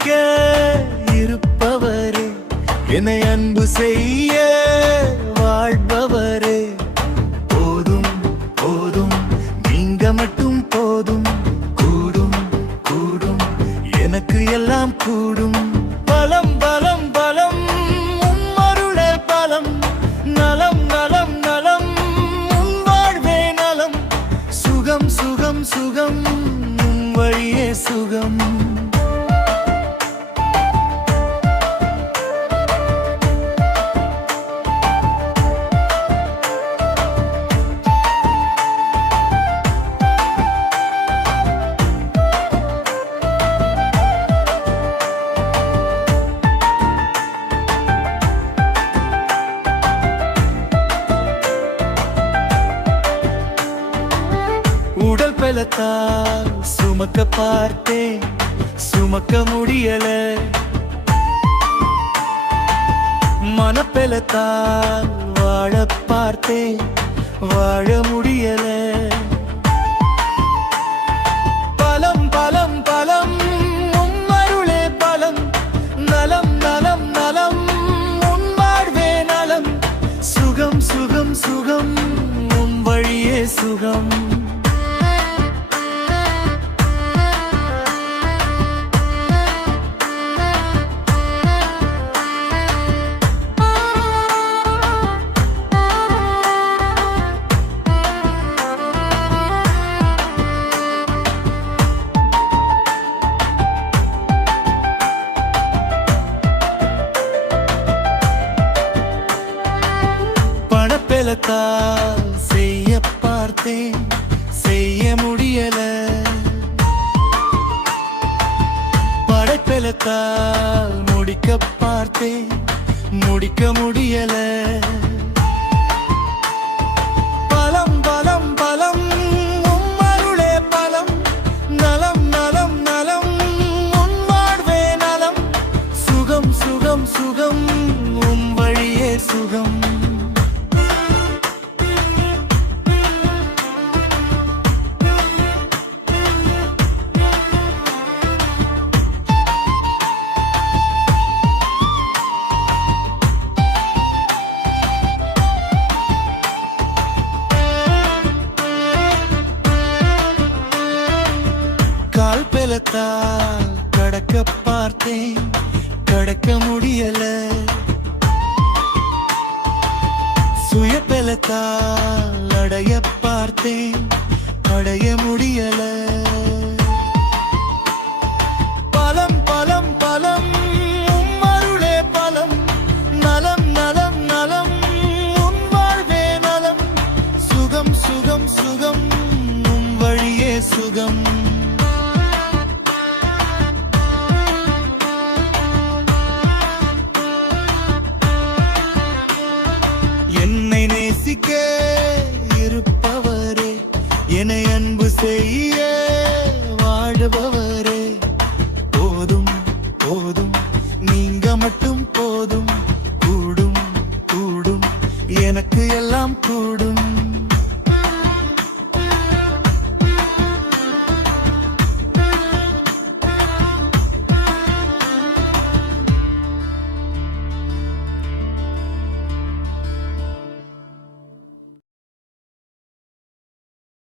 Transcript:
நேசிக்க இருப்பவரே, என்னை அன்பு செய்ய வாழ்பவரே, போதும் போதும் நீங்க மட்டும் போதும், கூடும் கூடும் எனக்கு எல்லாம் கூடும். பலம் பலம் பலம் உம்மருளே பலம், நலம் நலம் நலம் உன் வாழ்வே நலம், சுகம் சுகம் சுகம் உன் வழியே சுகம். உடல் பலத்தால் சுமக்க பார்த்தேன், சுமக்க முடியல. மனப்பலத்தால் வாழ பார்த்தேன், வாழ முடியல. பலம் பலம் பலம் உம்மருளே பலம், நலம் நலம் நலம் உன் வாழ்வே நலம், சுகம் சுகம் சுகம் உன் வழியே சுகம். பணப்பலத்தால் செய்ய பார்த்தேன், செய்ய முடியல. படைப்பலத்தால் முடிக்க பார்த்தேன், முடிக்க முடியல. பலம் பலம் பலம் உம்மருளே பலம், நலம் நலம் நலம் உன் வாழ்வே நலம், சுகம் சுகம் சுகம் உன் வழியே சுகம். கால் பலத்தால் கடக்க பார்த்தேன், கடக்க முடியல. சுய பலத்தால் அடைய பார்த்தேன், அடைய முடியல. பலம் பலம் பலம் உம்மருளே பலம், நலம் நலம் நலம் உன் வாழ்வே நலம், சுகம் சுகம் சுகம் உன் வழியே சுகம். என்னை நேசிக்க இருப்பவரே, என்னை அன்பு செய்ய வாழ்பவரே, போதும் போதும் நீங்க மட்டும் போதும், கூடும் கூடும் எனக்கு எல்லாம் கூடும்.